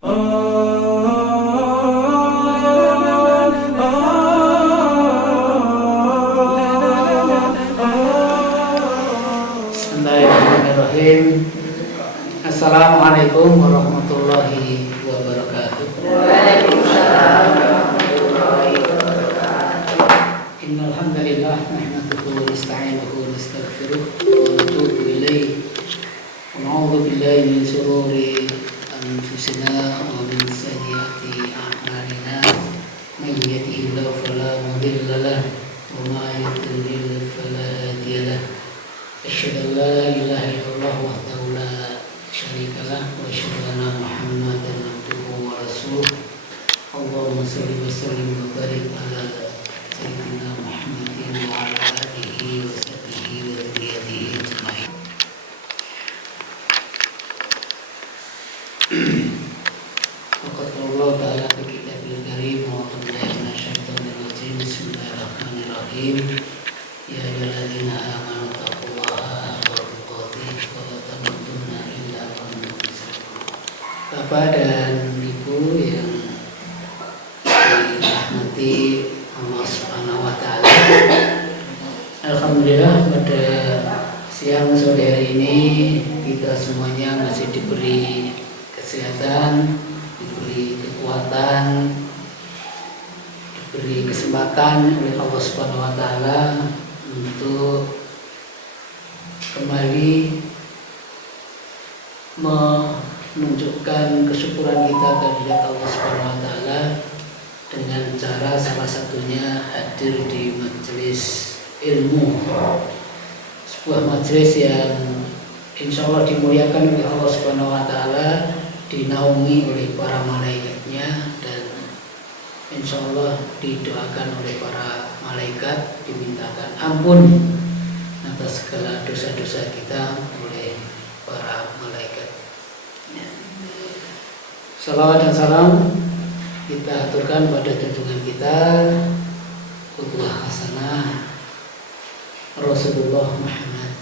Bismillahirrahmanirrahim. Assalamualaikum warahmatullahi wabarakatuh. Waalaikumsalam warahmatullahi wabarakatuh. Innal hamdalillah nahmaduhu wa nasta'inuhu wa nastaghfiruh wa natubu ilaihi wa na'udzu billahi min shururi anfusina wa min sayyiati a'malina. May yahdihillahu fala mudilla lahu wa may yudlil fala hadiya lahu. Asyhadu an la ilaha illallah wahdahu la syarika lah wa asyhadu anna Muhammadan abduhu wa rasuluh. Allahumma shalli wa sallim wa barik ala sayyidina Muhammadin wa ala alihi wa sahbihi wa dzurriyyatihi ajmain. Faqad Allah ta'ala fi kitabil karim wa qad syaitanir rajim. Bismillahirrahmanirrahim. Ya ayyuhalladzina amanu taqullaha haqqa tuqatih wa la tamutunna illa wa antum muslimun. Bapak dan Ibu yang dirahmati Allah Subhanahu wa taala. Alhamdulillah pada siang sore hari ini kita semuanya masih diberi kesehatan, diberi kekuatan, diberi kesempatan oleh Allah Subhanahu wa taala untuk kembali menunjukkan kesyukuran kita kehadirat Allah Subhanahu wa taala dengan cara salah satunya hadir di majelis ilmu, sebuah majelis yang insya Allah dimuliakan oleh Allah Subhanahu wa taala, dinaungi oleh para malaikatnya, dan insya Allah didoakan oleh para malaikat, dimintakan ampun atas segala dosa-dosa kita oleh para malaikat. Salawat dan salam kita aturkan pada junjungan kita, qudwah hasanah Rasulullah Muhammad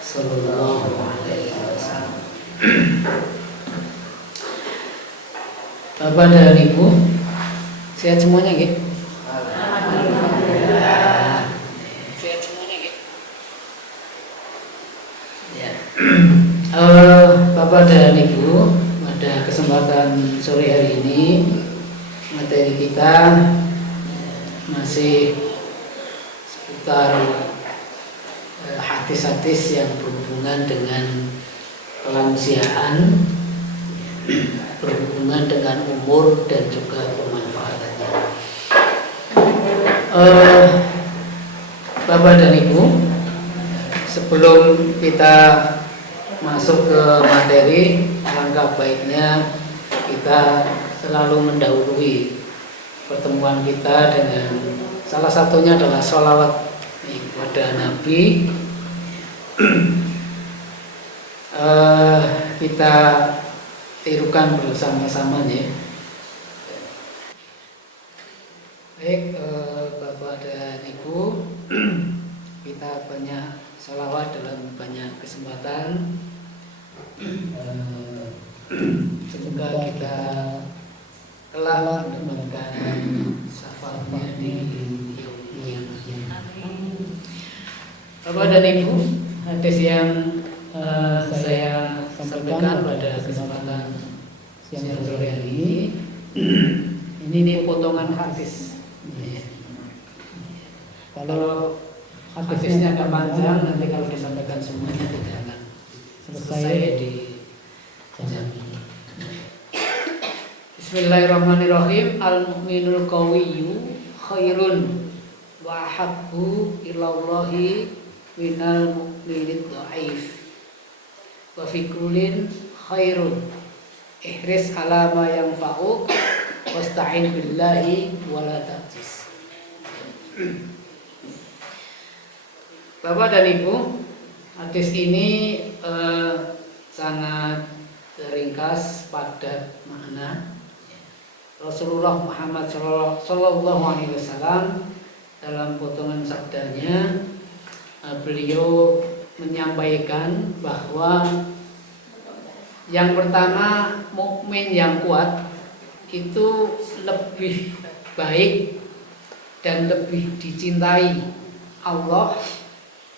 sallallahu alaihi wasallam. Bapak dan Ibu, sehat semuanya gitu? Alhamdulillah. Sehat semuanya gitu? Ya. Bapak dan Ibu, pada kesempatan sore hari ini materi kita masih seputar hadis-hadis yang berhubungan dengan kemanusiaan, berhubungan dengan umur dan juga pemanfaatannya. Bapak dan Ibu, sebelum kita masuk ke materi, alangkah baiknya kita selalu mendahului pertemuan kita dengan salah satunya adalah sholawat kepada Nabi. Kita tirukan bersama-sama ya. Baik, Bapak dan Ibu, kita banyak sholawat dalam banyak kesempatan. Semoga kita telah mendapatkan syafaatnya di yang Bapak dan Ibu, hadis yang saya sampaikan pada kesempatan siang sore hari ini potongan hadis. Kalau hadisnya agak panjang, nanti kalau disampaikan semuanya tidak akan selesai di jam ini. Bismillahirrahmanirrahim. Al-mu'minul qawiyyu khairun wa habbu ilallahi minal mu'minid dha'if. Wa fi kullin khairun. Ihris ala ma yanfa'uk wasta'in billahi wa la ta'jis. Bapak dan Ibu, hadis ini sangat ringkas, padat makna. Rasulullah Muhammad sallallahu alaihi wasallam dalam potongan sabdanya, beliau menyampaikan bahwa Yang pertama, mukmin yang kuat itu lebih baik dan lebih dicintai Allah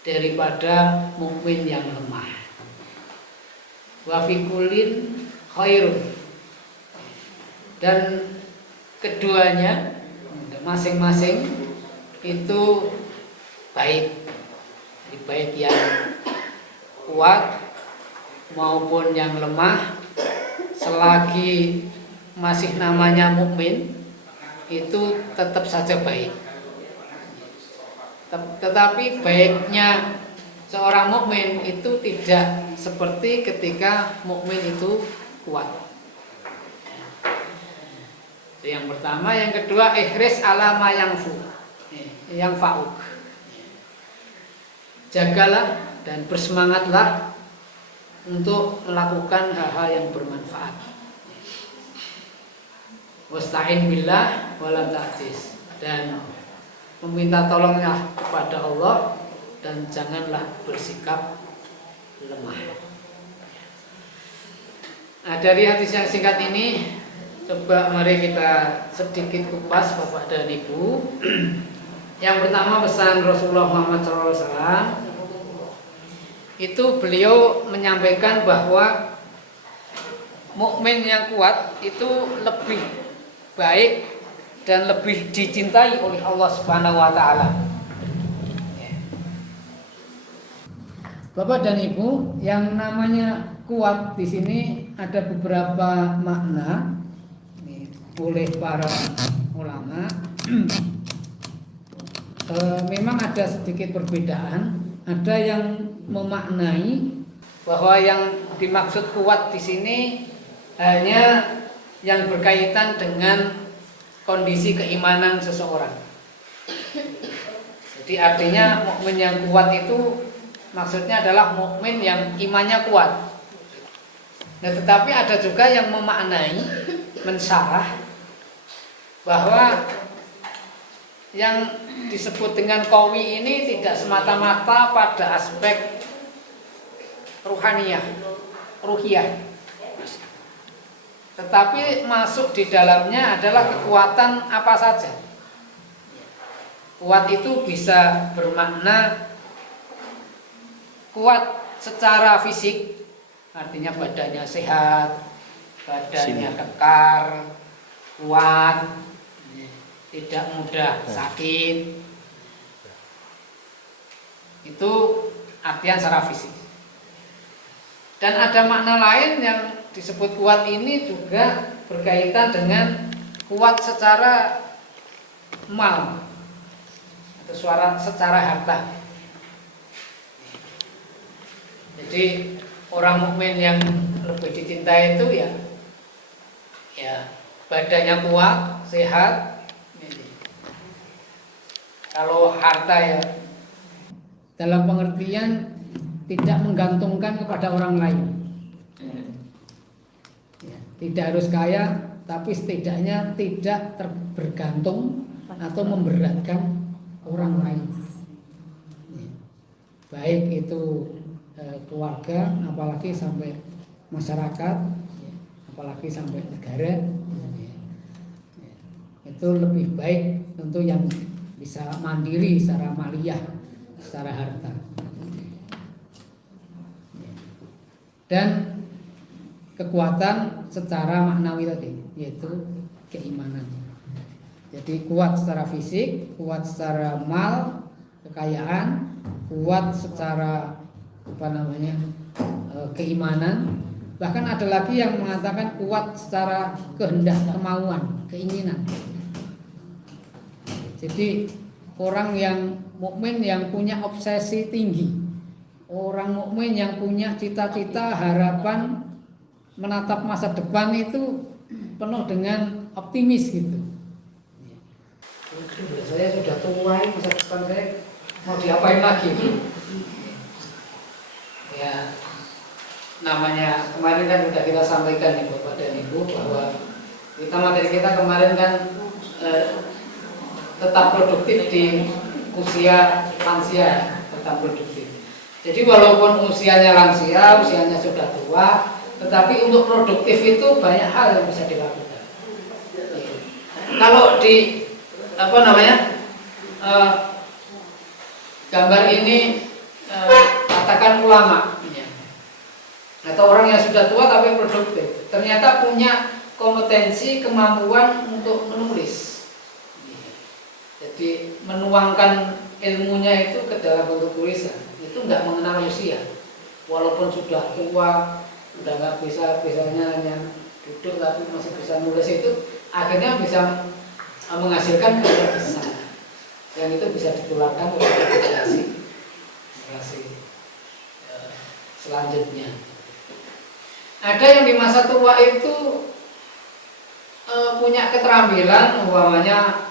daripada mukmin yang lemah. Wa fi kullin khairun. Dan keduanya masing-masing itu baik. Jadi baik yang kuat maupun yang lemah, selagi masih namanya mukmin itu tetap saja baik. Tetapi baiknya seorang mukmin itu tidak seperti ketika mukmin itu kuat. Itu yang pertama. Yang kedua, ihris alama yang fa'uk. Jagalah dan bersemangatlah untuk melakukan hal-hal yang bermanfaat. Wasta'in billah wala ta'jiz. Dan meminta tolongnya kepada Allah dan janganlah bersikap lemah. Nah, dari hadis yang singkat ini, coba mari kita sedikit kupas Bapak dan Ibu. Yang pertama, pesan Rasulullah Muhammad SAW itu beliau menyampaikan bahwa mukmin yang kuat itu lebih baik dan lebih dicintai oleh Allah Subhanahu wa taala. Bapak dan Ibu, yang namanya kuat di sini ada beberapa makna oleh para ulama. Memang ada sedikit perbedaan. Ada yang memaknai bahwa yang dimaksud kuat di sini hanya yang berkaitan dengan kondisi keimanan seseorang. Jadi artinya mukmin yang kuat itu maksudnya adalah mukmin yang imannya kuat. Nah, tetapi ada juga yang memaknai, mensyarah bahwa yang disebut dengan qawi ini tidak semata-mata pada aspek ruhiyah, tetapi masuk di dalamnya adalah kekuatan apa saja. Kuat itu bisa bermakna kuat secara fisik, artinya badannya sehat, badannya kekar, kuat, tidak mudah sakit. Itu artian secara fisik. Dan ada makna lain yang disebut kuat ini juga berkaitan dengan kuat secara mal atau secara harta. Jadi orang mukmin yang lebih dicintai itu ya badannya kuat, sehat. Kalau harta ya dalam pengertian tidak menggantungkan kepada orang lain. Ya, tidak harus kaya, tapi setidaknya tidak bergantung atau memberatkan orang lain. Ya, baik itu keluarga, apalagi sampai masyarakat, ya, apalagi sampai negara. Ya, itu lebih baik tentu yang bisa mandiri secara maliyah, secara harta. Dan kekuatan secara maknawi tadi, yaitu keimanan. Jadi kuat secara fisik, kuat secara mal, kekayaan, kuat secara keimanan. Bahkan ada lagi yang mengatakan kuat secara kehendak, kemauan, keinginan. Jadi orang yang mukmin yang punya obsesi tinggi, orang mukmin yang punya cita-cita, harapan menatap masa depan itu penuh dengan optimis gitu. Saya sudah tua, masa depan saya mau diapain lagi? Ya, namanya kemarin kan sudah kita sampaikan nih Bapak dan Ibu bahwa materi kita kemarin kan tetap produktif di usia lansia, tetap produktif. Jadi walaupun usianya lansia, usianya sudah tua, Tetapi untuk produktif itu banyak hal yang bisa dilakukan. Kalau di apa namanya gambar ini katakan ulama ya, atau orang yang sudah tua tapi produktif, ternyata punya kompetensi kemampuan untuk menulis. Jadi menuangkan ilmunya itu ke dalam bentuk tulisan. Itu nggak mengenal usia, walaupun sudah tua, udah nggak bisanya hanya duduk tapi masih bisa nulis, itu akhirnya bisa menghasilkan karya besar yang itu bisa ditularkan ke generasi selanjutnya. Ada yang di masa tua itu punya keterampilan umpamanya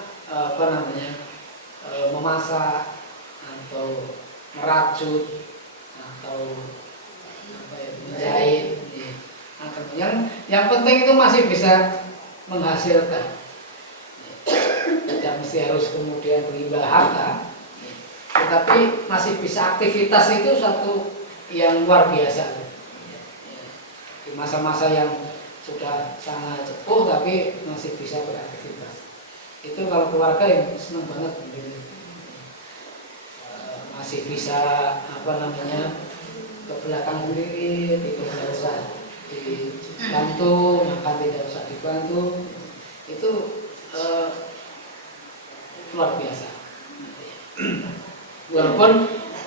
memasak atau merajut atau menjahit. Yang penting itu masih bisa menghasilkan. Tidak mesti harus kemudian berlimpah harta, tetapi masih bisa aktivitas, itu satu yang luar biasa. Di masa-masa yang sudah sangat sepuh tapi masih bisa beraktivitas. Itu kalau keluarga yang senang banget, masih bisa ke belakang sendiri, tidak usah dibantu, makan tidak usah dibantu, itu luar biasa. Walaupun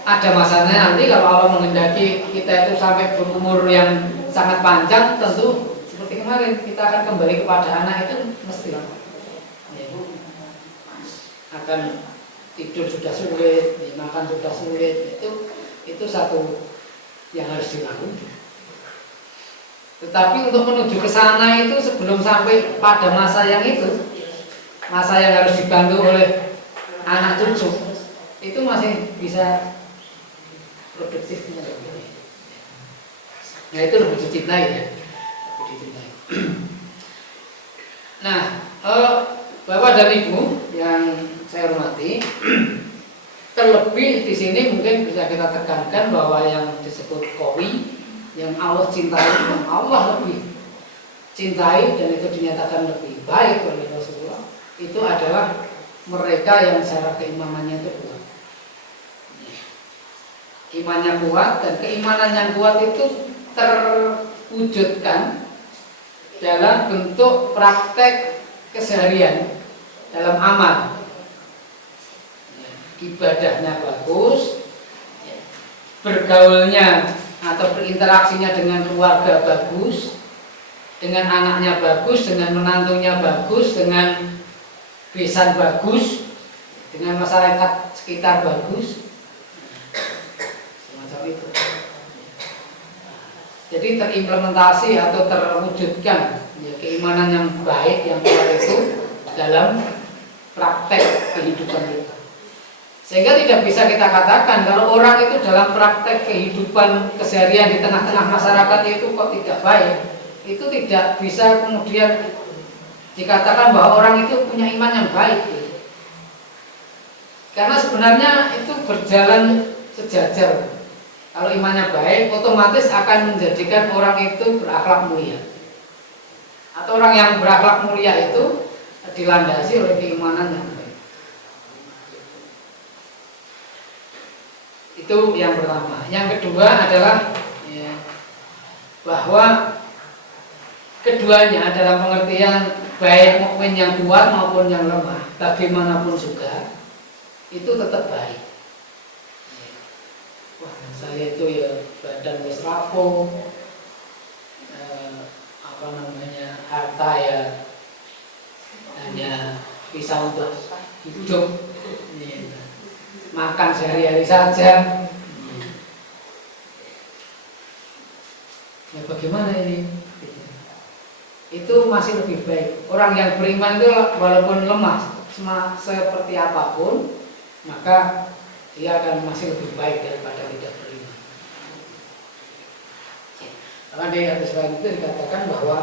ada masanya nanti kalau Allah menghendaki kita itu sampai berumur yang sangat panjang, tentu seperti kemarin kita akan kembali kepada anak, itu mesti akan tidur sudah sulit, makan sudah sulit, itu satu yang harus dilakukan. Tetapi untuk menuju ke sana itu sebelum sampai pada masa yang itu, masa yang harus dibantu oleh anak cucu, itu masih bisa produktifnya. Nah itu lebih dicintai ya, lebih dicintai. Nah, Bapak dan Ibu yang saya hormati, terlebih di sini mungkin bisa kita tekankan bahwa yang disebut qawi, yang Allah cintai, yang Allah lebih cintai dan itu dinyatakan lebih baik oleh Rasulullah, itu adalah mereka yang secara keimanannya itu kuat. Imannya kuat, dan keimanan yang kuat itu terwujudkan dalam bentuk praktek keseharian, dalam amal. Ibadahnya bagus, bergaulnya atau berinteraksinya dengan keluarga bagus, dengan anaknya bagus, dengan menantunya bagus, dengan besan bagus, dengan masyarakat sekitar bagus, semacam itu. Jadi terimplementasi atau terwujudkan keimanan yang baik, yang kuat itu dalam praktek kehidupan kita. Sehingga tidak bisa kita katakan kalau orang itu dalam praktek kehidupan keseharian di tengah-tengah masyarakat itu kok tidak baik. Itu tidak bisa kemudian dikatakan bahwa orang itu punya iman yang baik. Karena sebenarnya itu berjalan sejajar. Kalau imannya baik, otomatis akan menjadikan orang itu berakhlak mulia. Atau orang yang berakhlak mulia itu dilandasi oleh keimanan yang baik. Itu yang pertama. Yang kedua adalah bahwa keduanya dalam pengertian baik mukmin yang kuat maupun yang lemah, bagaimanapun juga itu tetap baik. Wah, saya itu ya badan wis rapuh, harta ya hanya bisa untuk hidup, makan sehari-hari saja. Ya bagaimana ini? Itu masih lebih baik. Orang yang beriman itu walaupun lemah seperti apapun, maka dia akan masih lebih baik daripada tidak beriman. Karena di hadis lain itu dikatakan bahwa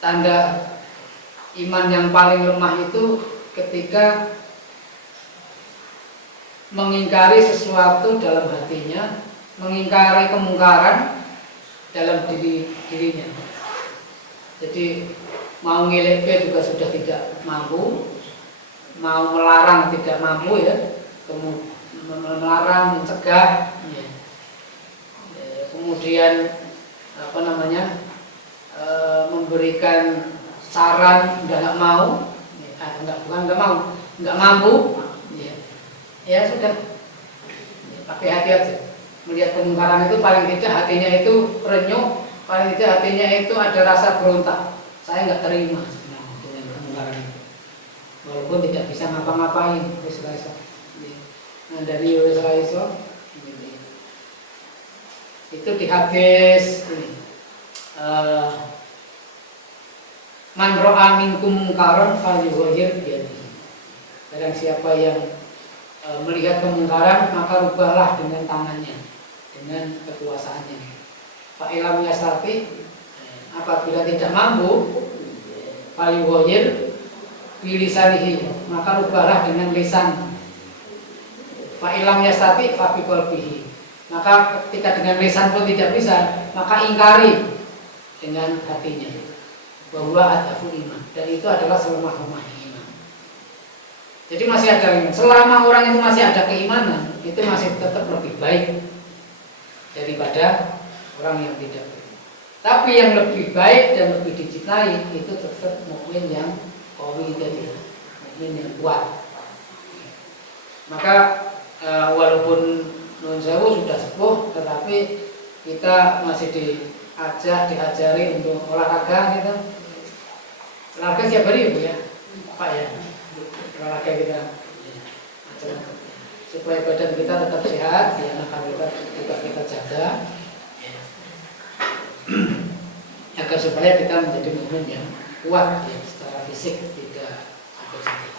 tanda iman yang paling lemah itu ketika mengingkari sesuatu dalam hatinya, mengingkari kemungkaran, dalam dirinya. Jadi mau ngilik juga sudah tidak mampu, mau melarang tidak mampu ya, melarang, mencegah, ya. Kemudian memberikan saran nggak mau, nggak mampu, ya sudah, pakai hati aja. Melihat kemungkaran itu paling tidak hatinya itu renyuh, paling tidak hatinya itu ada rasa berontak. Saya nggak terima dengan kemungkaran itu, walaupun tidak bisa ngapa-ngapain. Nah dari Israel itu di hadis ini. Man ra'a minkum munkaran falyughayyir biyadihi. Barang siapa yang melihat kemungkaran maka rubahlah dengan tangannya, dengan kekuasaannya. Fa ilam yastati, apabila tidak mampu, falyughayyir bilisanihi, maka rubahlah dengan lisan. Fa ilam yastati fa biqalbihi, maka ketika dengan lisan pun tidak bisa, maka ingkari dengan hatinya, bahwa adaful iman, dan itu adalah selemah-lemahnya iman. Jadi masih ada iman. Selama orang itu masih ada keimanan, itu masih tetap lebih baik daripada orang yang tidak beriman. Tapi yang lebih baik dan lebih dicintai itu tetap mukmin yang qawi, jadi mukmin yang kuat. Maka walaupun nun sewu sudah sepuh, tetapi kita masih diajari untuk olahraga gitu. Olahraga setiap hari Bu ya, Pak ya. Olahraga kita supaya badan kita tetap sehat, ya anak kita juga kita jaga, agar supaya kita menjadi mukmin yang kuat ya, secara fisik tidak sakit.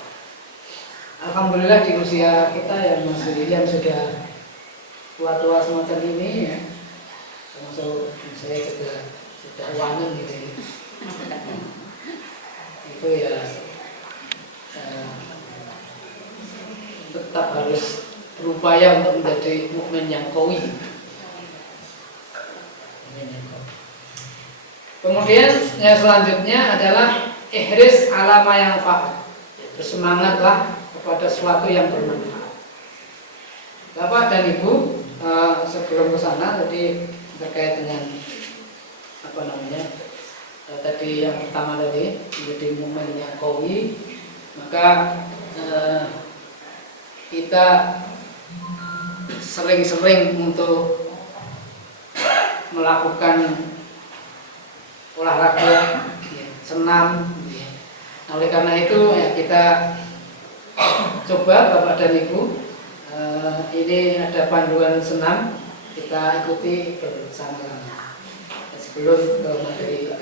Alhamdulillah di usia kita yang sudah tua-tua semacam ini ya, termasuk saya juga sudah wangen gitu ya. Itu ya tetap harus berupaya untuk menjadi mukmin yang qawi. Kemudian yang selanjutnya adalah ihris ala ma yanfa', bersemangatlah kepada sesuatu yang bermanfaat. Bapak dan Ibu, sebelum ke sana tadi terkait dengan tadi yang pertama tadi menjadi mukmin yang qawi, maka kita sering-sering untuk melakukan olahraga, ya, senam. Ya. Nah, oleh karena itu ya, kita coba Bapak dan Ibu, ini ada panduan senam, kita ikuti bersama-sama. Sebelum ke materi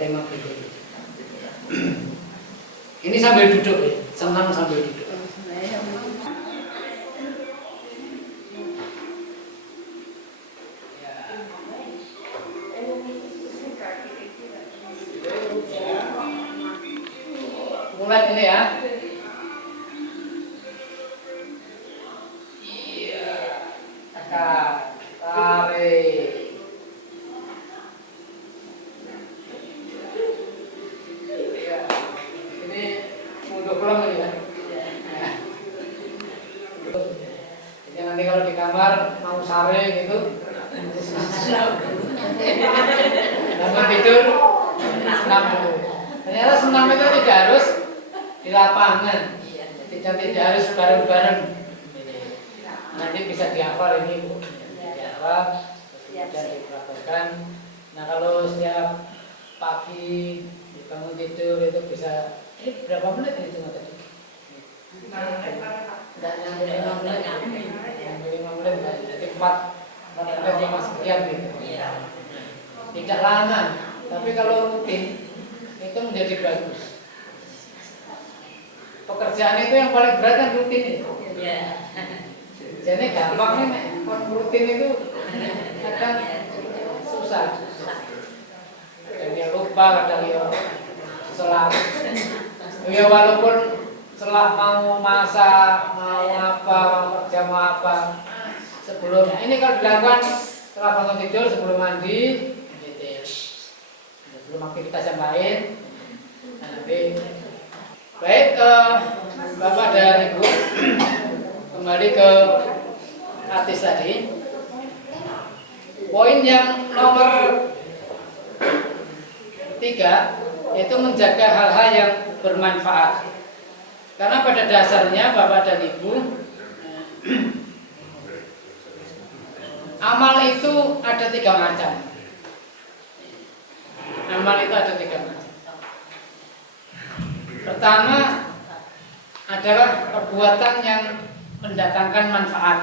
tema berikutnya. Ini sambil duduk ya, senam sambil duduk. Mulai ini ya. Iya. Tarik. Jadi nanti kalau di kamar mau sare gitu, bangun tidur, senam dulu. Ternyata senam itu tidak harus di lapangan, tidak harus bareng-bareng. Nanti bisa dihafal ini Bu, dihafal, kemudian dipraktekkan. Nah kalau setiap pagi bangun tidur itu bisa. Ini berapa menit ini cuma tadi? Tidak nyampe 5 menit. Nyampe 5 menit, jadi 4 menit 5 sekian gitu. Tidak lama, tapi kalau rutin itu menjadi bagus. Pekerjaan itu yang paling berat kan rutin itu. Jadi gampang nih, rutin itu kadang susah. Kadang dia lupa, kadang dia selang. Ya walaupun setelah mau masak, mau apa, mau kerja mau apa, sebelum ini kalau dilakukan setelah bangun tidur sebelum mandi detail sebelum aktivitas yang lain. Nah, nanti baik Bapak dan Ibu kembali ke artis tadi. Poin yang nomor 3 yaitu menjaga hal-hal yang bermanfaat. Karena pada dasarnya Bapak dan Ibu, amal itu ada 3 macam. Amal itu ada 3 macam. Pertama adalah perbuatan yang mendatangkan manfaat.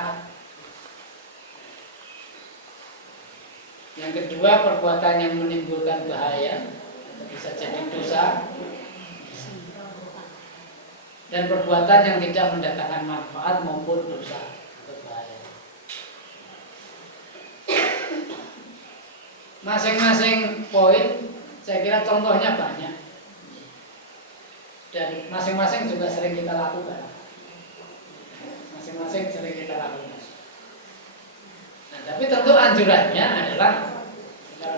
Yang kedua perbuatan yang menimbulkan bahaya, bisa jadi dosa. Dan perbuatan yang tidak mendatangkan manfaat maupun dosa berbahaya. Masing-masing poin saya kira contohnya banyak. Dan masing-masing juga sering kita lakukan. Masing-masing sering kita lakukan. Nah, tapi tentu anjurannya adalah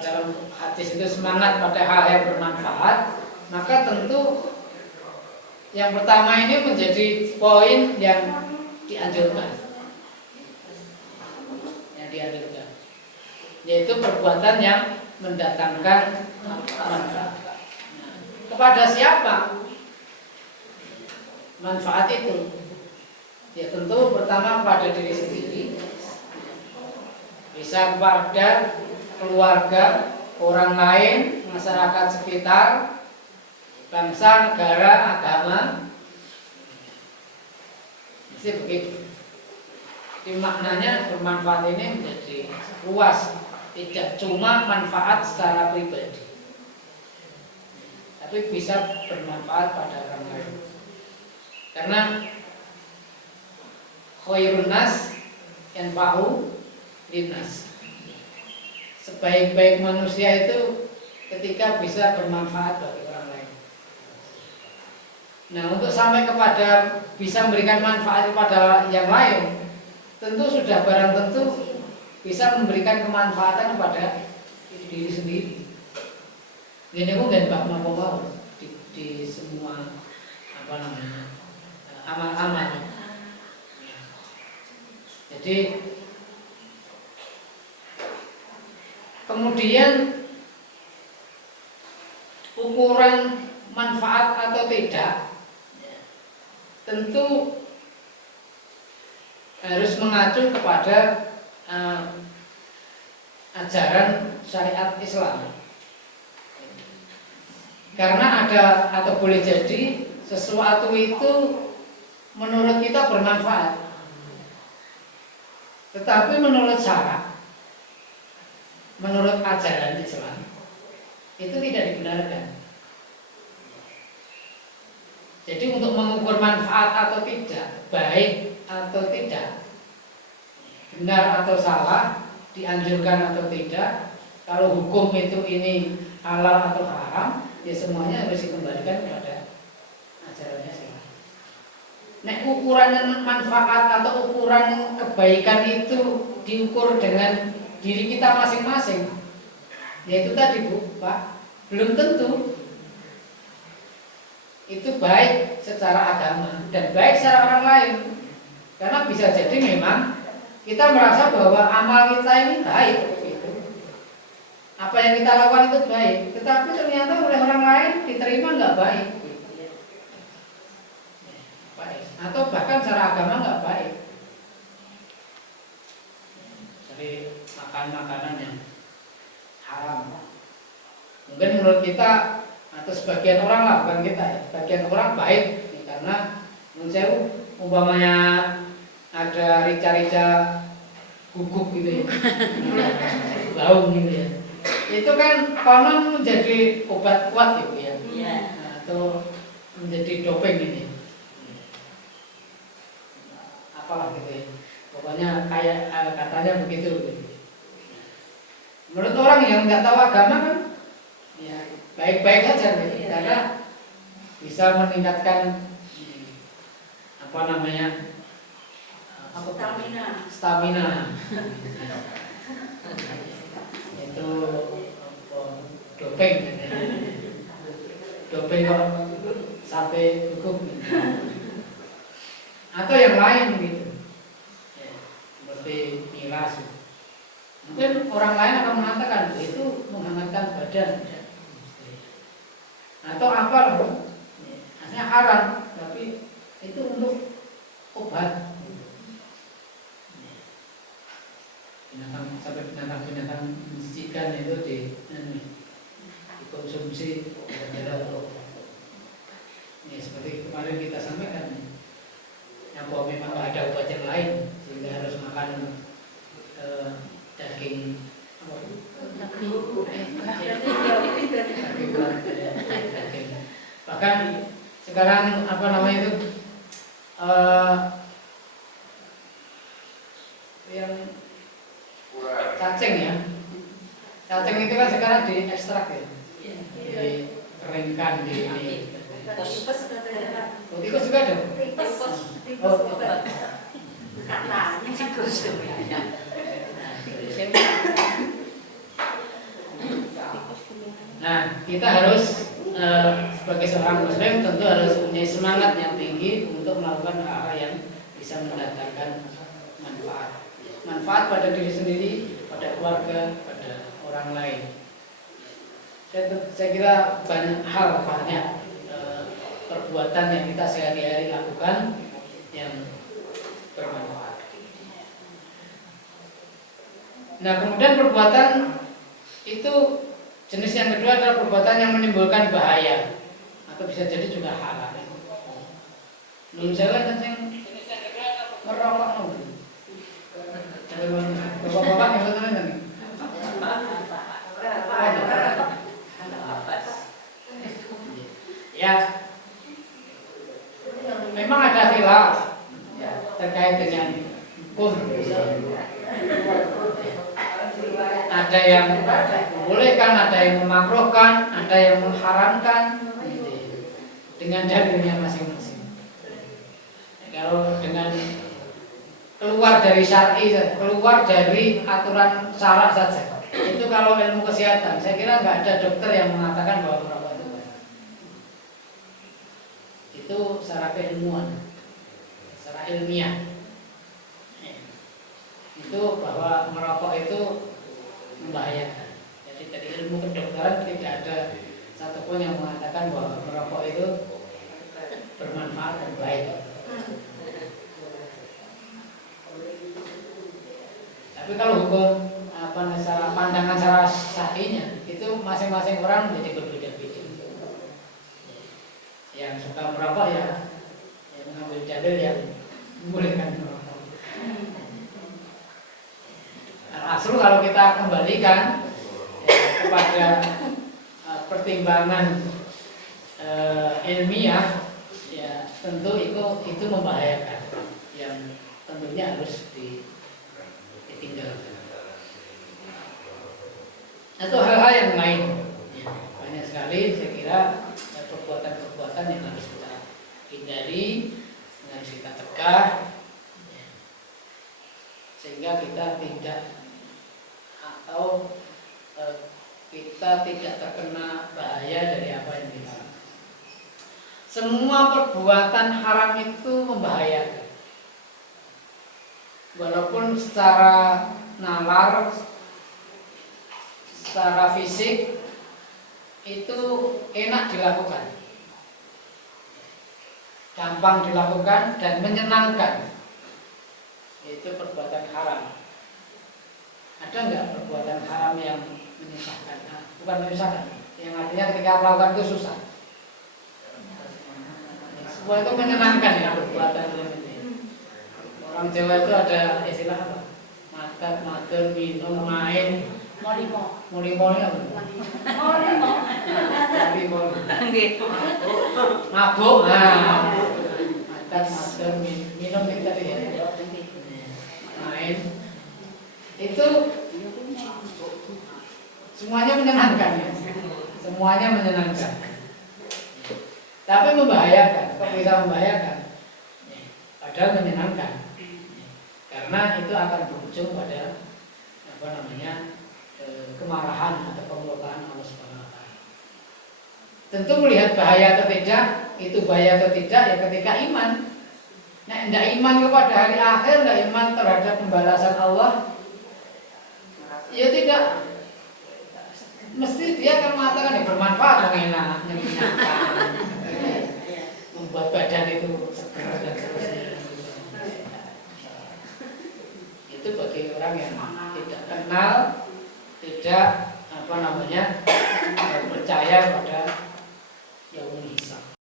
dalam hadis itu semangat pada hal yang bermanfaat, maka tentu yang pertama ini menjadi poin yang dianjurkan. Yang dianjurkan yaitu perbuatan yang mendatangkan manfaat. Kepada siapa manfaat itu? Ya tentu pertama pada diri sendiri, bisa kepada keluarga, orang lain, masyarakat sekitar, bangsa, negara, agama. Mesti begitu. Jadi maknanya bermanfaat ini menjadi luas, tidak cuma manfaat secara pribadi, tapi bisa bermanfaat pada orang lain. Karena khairun nas yanfa'u linnas. Sebaik-baik manusia itu ketika bisa bermanfaat bagi orang lain. Nah, untuk sampai kepada bisa memberikan manfaat kepada yang lain, tentu sudah barang tentu bisa memberikan kemanfaatan kepada diri sendiri. Ini pun dan bak mau di semua amal-amal. Jadi kemudian ukuran manfaat atau tidak tentu harus mengacu kepada ajaran syariat Islam. Karena ada atau boleh jadi sesuatu itu menurut kita bermanfaat, tetapi menurut syara, menurut ajaran Islam itu tidak dibenarkan. Jadi untuk mengukur manfaat atau tidak, baik atau tidak, benar atau salah, dianjurkan atau tidak, kalau hukum itu ini halal atau haram, ya semuanya harus dikembalikan kepada ajarannya Islam. Nah, ukuran manfaat atau ukuran kebaikan itu diukur dengan diri kita masing-masing. Yaitu tadi Bu, Pak, belum tentu itu baik secara agama dan baik secara orang lain. Karena bisa jadi memang kita merasa bahwa amal kita ini baik gitu. Apa yang kita lakukan itu baik, tetapi ternyata oleh orang lain diterima nggak baik. Atau bahkan secara agama nggak baik. Jadi makan makanan yang haram. Mungkin menurut kita atau sebagian orang lah, bukan kita ya, sebagian orang baik ya, karena menurut saya umpamanya ada rica-rica guguk gitu ya, baung gitu ya, itu kan konon menjadi obat kuat gitu ya, atau menjadi doping ini. Apalah gitu ya, pokoknya kayak katanya begitu. Menurut orang yang nggak tahu agama kan, ya baik-baik saja gitu, karena bisa meningkatkan Stamina. Itu doping. Doping kok sampai gugup. Atau yang lain gitu. Ya, seperti miras. Mungkin orang lain akan mengatakan itu menghangatkan badan. Atau apa loh? Aslinya haram, tapi itu untuk obat. Binatang sampai binatang menjijikan itu dikonsumsi gara-gara untuk ya, seperti kemarin kita sampaikan yang bahwa memang ada obat yang lain sehingga harus makan daging bahkan sekarang apa namanya itu yang cacing ya, cacing itu kan sekarang diekstrak ya, dikeringkan di tikus juga ada. Nah, kita harus sebagai seorang muslim tentu harus punya semangat yang tinggi untuk melakukan hal-hal yang bisa mendatangkan manfaat pada diri sendiri, pada keluarga, pada orang lain. Saya kira banyak perbuatan yang kita sehari-hari lakukan yang bermanfaat. Nah, kemudian perbuatan itu jenis yang kedua adalah perbuatan yang menimbulkan bahaya atau bisa jadi juga halal. Belum jalan kencing merokok. Bapak-bapak yang betul nih. Ya, memang ada khilaf ya, terkait dengan hukum. Ada yang membolehkan, ada yang memakruhkan, ada yang mengharamkan dengan dalilnya masing-masing. Kalau dengan keluar dari syar'i, keluar dari aturan syarak saja, itu kalau ilmu kesehatan, saya kira nggak ada dokter yang mengatakan bahwa merokok itu baik. Itu secara keilmuan, secara ilmiah. Itu bahwa merokok itu membahayakan. Jadi dari ilmu kedokteran tidak ada satupun yang mengatakan bahwa merokok itu bermanfaat dan baik. Tapi kalau hukum pandangan secara syar'inya itu masing-masing orang menjadi berbeda-beda. Yang suka merokok ya mengambil dalil yang membolehkan merokok. Asal kalau kita kembalikan ya, kepada pertimbangan ilmiah, ya tentu itu membahayakan, yang tentunya harus ditinggalkan. Atau hal-hal yang lain, ya, banyak sekali saya kira perbuatan-perbuatan yang harus kita hindari, yang harus kita cegah, ya, sehingga kita tidak terkena bahaya dari apa yang kita lakukan. Semua perbuatan haram itu membahayakan, walaupun secara nalar, secara fisik itu enak dilakukan, gampang dilakukan dan menyenangkan. Itu perbuatan haram. Ada nggak perbuatan haram yang menyusahkan? Nah, bukan menyusahkan, yang artinya ketika melakukan itu susah. Semua itu menyenangkan ya perbuatan ini. Orang Jawa itu ada istilah apa? Makan, minum, main, molimo apa? Mabuk. Makan, minum itu tadi ya. Main. Itu semuanya menyenangkan ya. Semuanya menyenangkan. Tapi membahayakan. Kok bisa membahayakan? Padahal menyenangkan. karena itu akan berujung pada kemarahan atau kemurkaan Allah Subhanahu wa taala. Tentu melihat bahaya atau tidak, itu bahaya atau tidak ya ketika iman. Nah, tidak iman kepada hari akhir, tidak iman terhadap pembalasan Allah, ya tidak. Mesti dia akan mengatakan ya bermanfaat, enak, menyenangkan, membuat badan itu segar dan seterusnya. Itu bagi orang yang tidak kenal, tidak percaya pada yaumul hisab.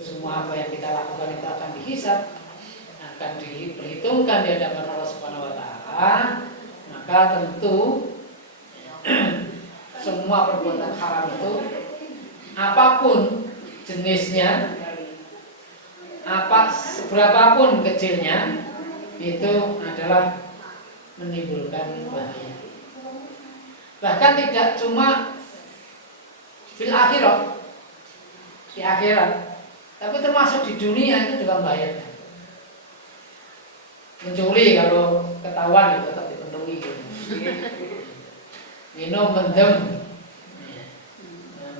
Semua apa yang kita lakukan itu akan dihisab, akan diperhitungkan di hadapan Allah Subhanahu wa taala. Maka tentu semua perbuatan haram itu apapun jenisnya, seberapapun kecilnya, itu adalah menimbulkan bahaya. Bahkan tidak cuma fil akhirat, di akhirat, tapi termasuk di dunia itu juga membahayakan. Mencuri kalau ketahuan itu tetap dipenuhi gitu. Minum, mendem,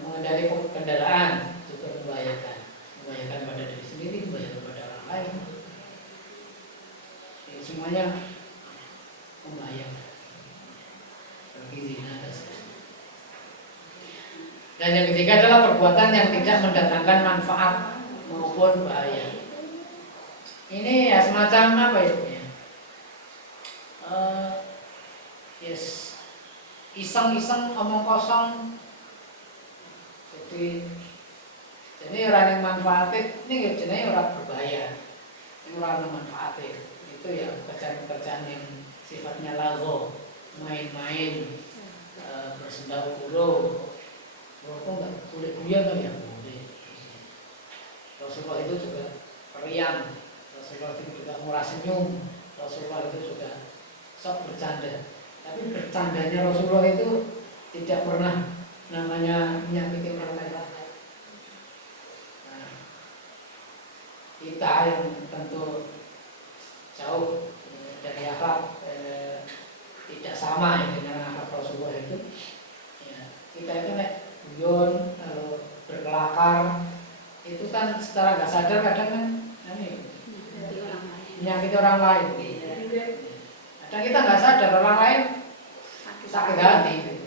mengendari kendaraan juga membahayakan pada diri sendiri, membahayakan pada orang lain. Jadi semuanya membahayakan. Bagi zina dan seterusnya. Dan yang ketiga adalah perbuatan yang tidak mendatangkan manfaat maupun bahaya. Ini ya semacam apa itu ya? Iseng-iseng omong kosong. Jadi orang yang manfaatin ini jenisnya orang berbahaya. Ini orang yang manfaatin. Itu ya pekerjaan-pekerjaan yang sifatnya lago, main-main, bersendau guru. Walaupun nggak boleh guyon kan ya boleh. Rasulullah itu juga periang. Rasulullah itu juga murah senyum. Rasulullah itu juga sok bercanda. Tapi bercandanya Rasulullah itu tidak pernah namanya menyakiti orang lain. Nah, kita yang tentu jauh dari akhlak tidak sama ya dengan akhlak Rasulullah itu. Ya, kita itu guyon, berkelakar, itu kan secara nggak sadar kadang kan menyakiti orang lain. Kadang kita nggak sadar orang lain sakit hati.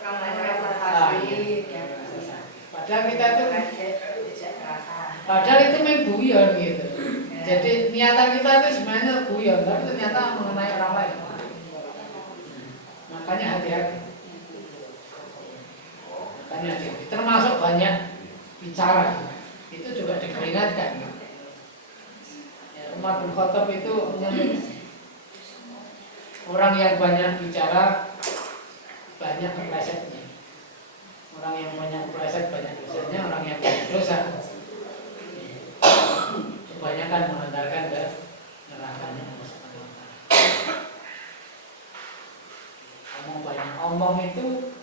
Orang lain rasa sakit. Padahal kita itu, padahal itu main guyon gitu. Jadi niatan kita itu sebenarnya guyon, tapi ternyata mengenai orang lain. Makanya hati-hati. Termasuk banyak bicara, itu juga diperingatkan. Umar bin Khattab itu orang yang banyak bicara, banyak keplesetnya. Orang yang banyak kepleset, banyak dosanya. Orang yang banyak dosa, kebanyakan mengantarkan ke neraka. Omong banyak, omong itu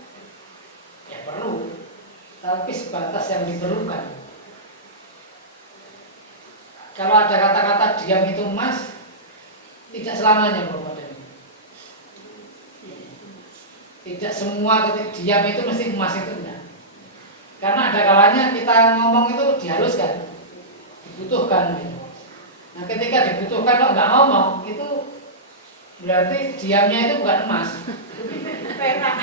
ya perlu, tapi sebatas yang diperlukan. Kalau ada kata-kata diam itu emas, tidak selamanya berubah. Tidak semua diam itu mesti emas itu enggak. Karena ada kalanya kita ngomong itu dihaluskan, dibutuhkan. Nah ketika dibutuhkan kok nggak ngomong, itu berarti diamnya itu bukan emas, perak.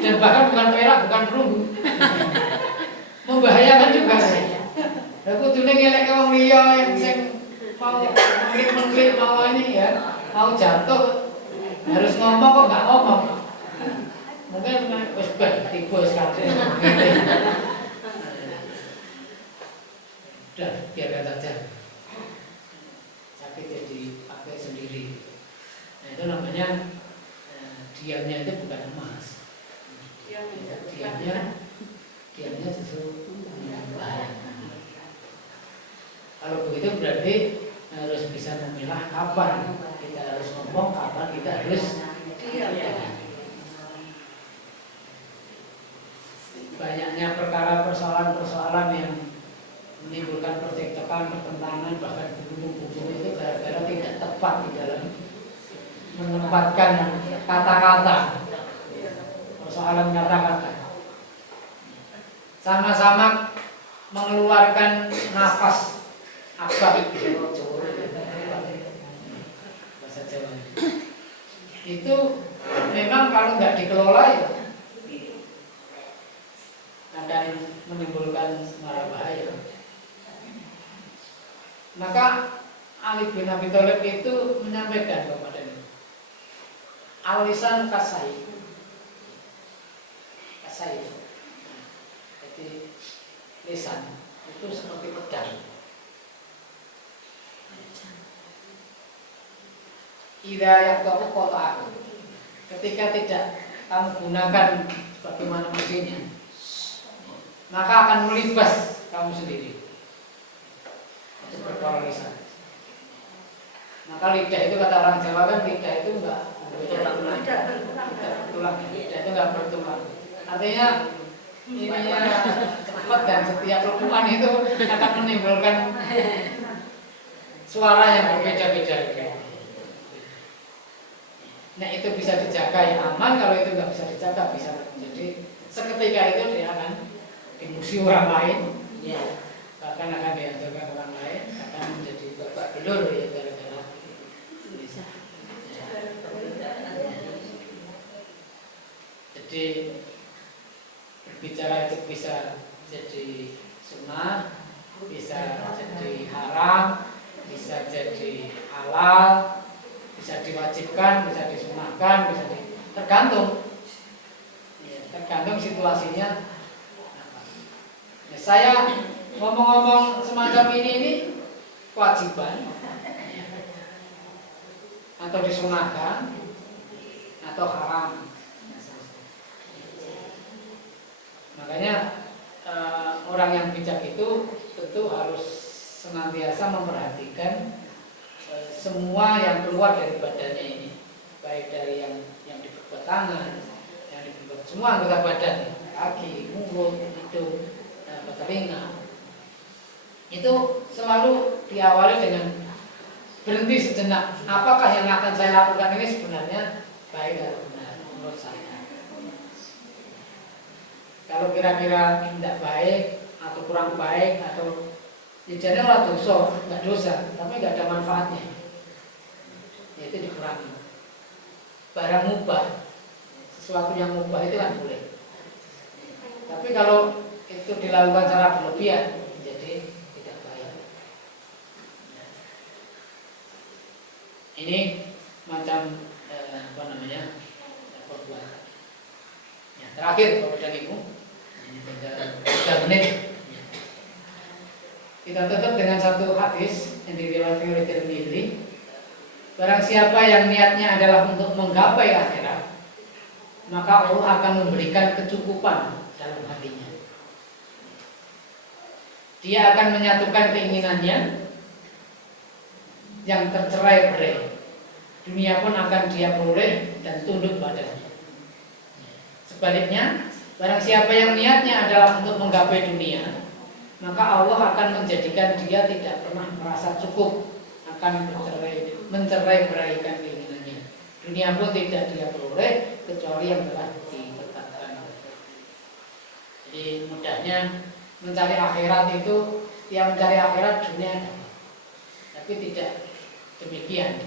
Dan bahkan bukan perak, bukan perunggu. Membahayakan juga. Aku tuh ngelek ke wong liya yang sing mau mengklik mau ini ya, mau jatuh harus ngomong kok nggak ngomong. Mungkin wis tiba sekali. Udah biarkan saja. Sakit ya dipakai sendiri. Nah itu namanya diamnya itu bukan emas. Diamnya justru bahaya. Kalau begitu berarti harus bisa memilah kapan kita harus ngomong, kapan kita harus diam. Banyaknya tepat di dalam menempatkan kata-kata, persoalan kata-kata. Sama-sama mengeluarkan nafas akbar bahasa Jawa. Itu memang kalau nggak dikelola ya akan menimbulkan mara bahaya. Maka Ali bin Abi Thalib itu menyampaikan kepada ini, alisan kasai, jadi lisan itu seperti pedang. Idza yaqta'u qata'ahu, ketika tidak kamu gunakan bagaimana mestinya, maka akan melibas kamu sendiri. Itu perkara lisan. Maka lidah itu, kata orang Jawa kan, lidah itu enggak bertulang. Lidah itu enggak bertulang. Artinya ininya cepat, dan setiap lekukan itu akan menimbulkan suara yang berbeda-beda. Nah, itu bisa dijaga ya aman, kalau itu nggak bisa dijaga bisa jadi seketika itu dia akan emosi orang lain, ya, bahkan akan diajarkan orang lain, akan menjadi babak belur ya gara-gara bisa. Jadi berbicara itu bisa jadi sunnah, bisa jadi haram, bisa jadi halal, bisa diwajibkan, bisa disunahkan, tergantung situasinya. Nah, saya ngomong-ngomong semacam ini kewajiban atau disunahkan atau haram. Makanya orang yang bijak itu tentu harus senantiasa memperhatikan semua yang keluar dari badannya ini, baik dari yang diperbuat tangan, yang diperbuat semua anggota badan, kaki, mulut, hidung, telinga. Itu selalu diawali dengan berhenti sejenak. Apakah yang akan saya lakukan ini sebenarnya baik atau benar menurut saya? Kalau kira-kira tidak baik atau kurang baik atau jadi orang dosa, nggak dosa, tapi nggak ada manfaatnya, yaitu dikurangi. Barang mubah, sesuatu yang mubah itu kan boleh. Tapi kalau itu dilakukan secara berlebihan, jadi tidak baik. Ini macam perbuatan. Ya, terakhir Bapak Ibu, ini sudah menit. Kita tutup dengan satu hadis yang diriwayatkan oleh Tirmidzi. Barang siapa yang niatnya adalah untuk menggapai akhirat, maka Allah akan memberikan kecukupan dalam hatinya. Dia akan menyatukan keinginannya yang tercerai-berai. Dunia pun akan dia peroleh dan tunduk padanya. Sebaliknya, barang siapa yang niatnya adalah untuk menggapai dunia, maka Allah akan menjadikan dia tidak pernah merasa cukup, akan mencerai-beraikan keinginannya. Dunia pun tidak dia peroleh kecuali yang telah ditetapkan. Jadi mudahnya mencari akhirat itu, yang mencari akhirat dunia, tapi tidak demikian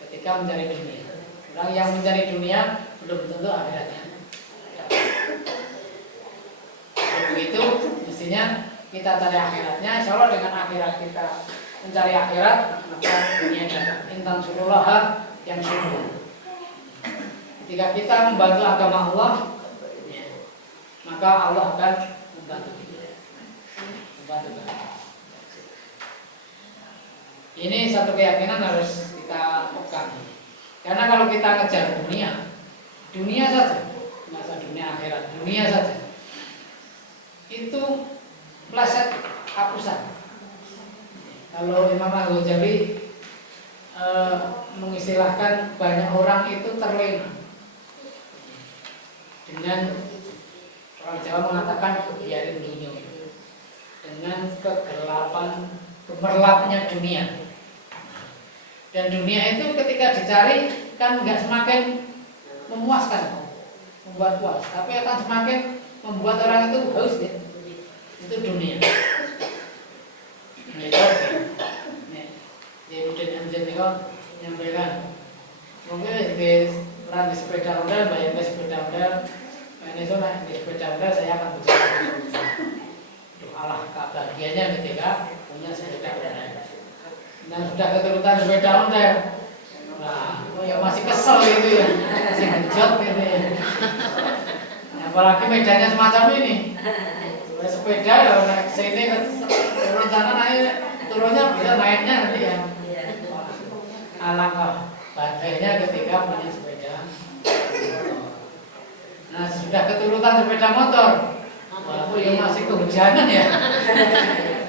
ketika mencari dunia. Orang yang mencari dunia belum tentu akhiratnya. Begitu mestinya kita cari akhiratnya. Insya Allah dengan akhirat kita mencari akhirat, maka dunia datang. Intan surullah yang syukur. Ketika kita membantu agama Allah, maka Allah akan membantu kita. Ini satu keyakinan harus kita pegang. Karena kalau kita ngejar dunia saja, masa dunia akhirat, dunia saja, itu pleset hapusan. Kalau Imam Al-Ghazali mengistilahkan banyak orang itu terlena dengan, orang Jawa mengatakan biarin dunia, dengan kegelapan gemerlapnya dunia. Dan dunia itu ketika dicari kan nggak semakin memuaskan, membuat puas, tapi akan semakin membuat orang itu haus ya. Itu dunia. Nah, itu ya Ibn Amjad itu menyampaikan mungkin di peran di sepeda ondel, bayar ke sepeda ondel, ini itu naik di sepeda ondel saya akan bicara. Allah kebahagiaannya ketika punya sepeda ondel. Nah sudah keturutan sepeda ondel, nah ya masih kesel gitu ya, masih genjot gitu ya. Apalagi medannya semacam ini, sepeda ya naik sini turun sana naik, turunnya bisa naiknya nanti ya. Alangkah bahagianya ketika punya sepeda. Nah sudah keturutan sepeda motor, walaupun ya masih kehujanan ya,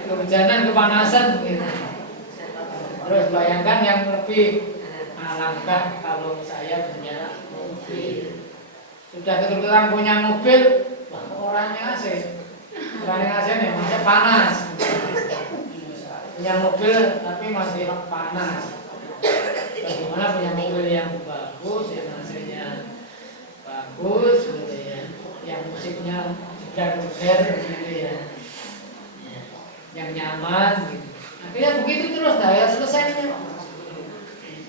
kehujanan kepanasan gitu. Terus bayangkan yang lebih, alangkah kalau saya punya mobil. Sudah keturutan punya mobil, wah orangnya AC, orangnya AC nih masih panas. Punya mobil tapi masih panas. Bagaimana punya mobil yang bagus, yang AC-nya bagus, gitu ya, yang musiknya jegar-jegar, gitu ya, yang nyaman, gitu. Akhirnya begitu terus, nah ya selesainya.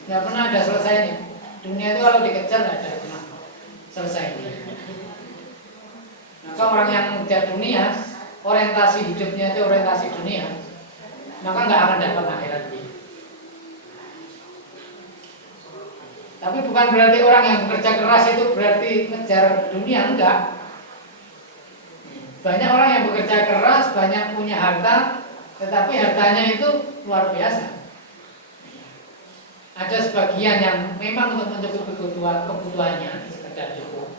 Nggak pernah ada selesainya. Dunia itu kalau dikejar nggak ada pernah selesainya. Maka orang yang mengejar dunia, orientasi hidupnya itu orientasi dunia, maka nggak akan dapat akhirat dia. Tapi bukan berarti orang yang bekerja keras itu berarti ngejar dunia, enggak. Banyak orang yang bekerja keras, banyak punya harta, tetapi hartanya itu luar biasa. Ada sebagian yang memang untuk mencukupi kebutuhannya sekedar cukup,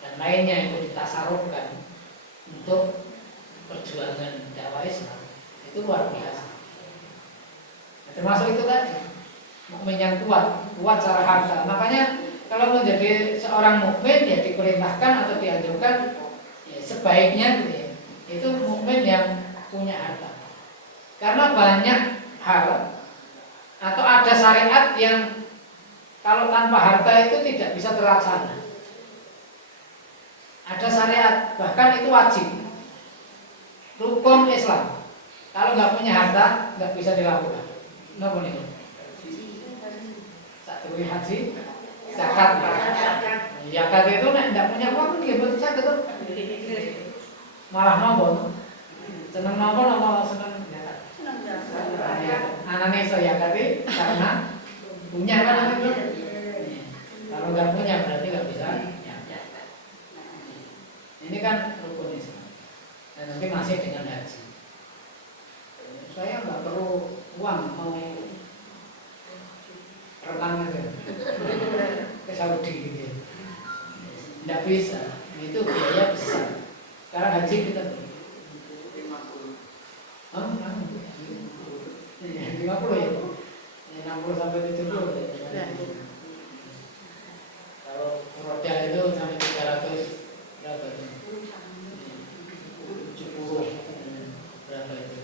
dan lainnya itu ditasarufkan untuk perjuangan dakwah Islam, itu luar biasa. Nah, termasuk itu tadi, mukmin yang kuat secara harta. Makanya kalau menjadi seorang mukmin ya diperintahkan atau dianjurkan ya, sebaiknya gitu ya, itu mukmin yang punya harta. Karena banyak hal atau ada syariat yang kalau tanpa harta itu tidak bisa terlaksana. Ada syariat, bahkan itu wajib, rukun Islam. Kalau nggak punya harta, nggak bisa dilakukan. Kenapa nih? Satu haji, zakat. Zakat itu nggak punya uang, dia betul zakat tuh. Malah nopo, seneng nopo seneng. Anaknya saya kata karena punya kan anaknya. Kalau nggak punya berarti nggak bisa. Ini kan rukun Islam. Dan nanti masih dengan haji. Saya nggak perlu uang, mau renang aja ke Saudi gitu. Nggak bisa. Itu biaya besar. Sekarang haji kita 50 ya, 60 sampai 70 ya. Kalau roda itu sampai 300 berapa itu? 70 berapa itu?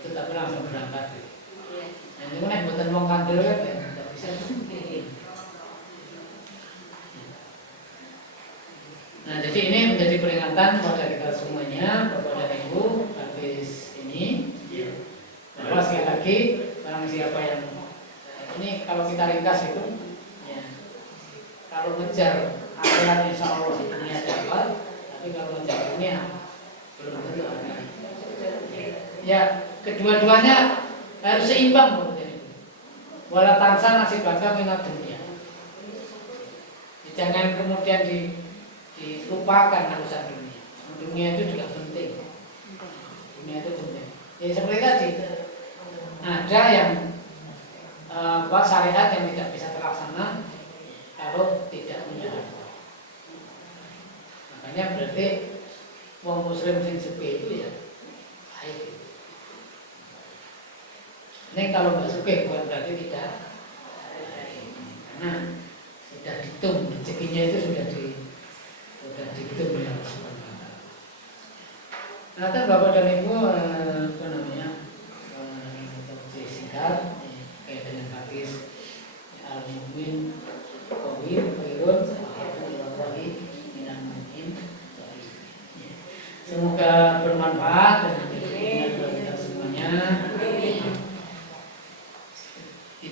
Itu tapi langsung berangkat. Nah ini kan buatan wong kandel ya, tidak bisa. Nah jadi ini menjadi peringatan kepada kita semuanya, kepada ibu habis ini. Bahwa sekali lagi barang siapa yang ini kalau kita ringkas itu ya, kalau ngejar akhirat insya Allah dunia dapat, tapi kalau ngejar dunia belum tentu ada. Ya kedua-duanya harus seimbang menjadi. Wala tansa nasibaka minat dunia. Jangan kemudian dilupakan urusan dunia. Dunia itu juga penting. Dunia itu penting. Ya seperti tadi. Ada yang syariat yang tidak bisa terlaksana kalau tidak punya harta. Makanya berarti wong muslim sing sepi itu ya baik. Ini kalau nggak suka bukan berarti tidak, karena sudah dihitung rezekinya itu sudah dihitung ya. Nah, Bapak dan Ibu apa namanya? Singkat kayak dengan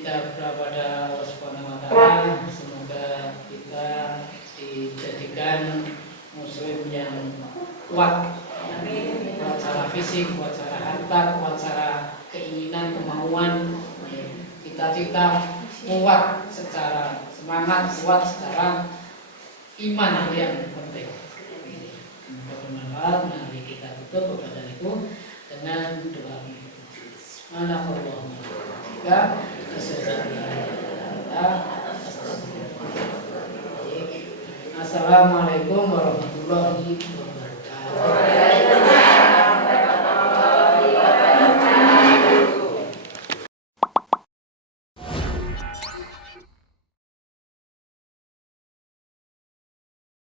kita kepada Allah Subhanahu wa taala, semoga kita dijadikan muslim yang kuat, kuat secara fisik, kuat secara harta, kuat secara keinginan, kemauan, cita-cita, kuat secara semangat, kuat secara iman yang penting. Semoga bermanfaat. Mari kita tutup kepada itu dengan doa ini. Subhanallahumma wa Assalamualaikum warahmatullahi wabarakatuh.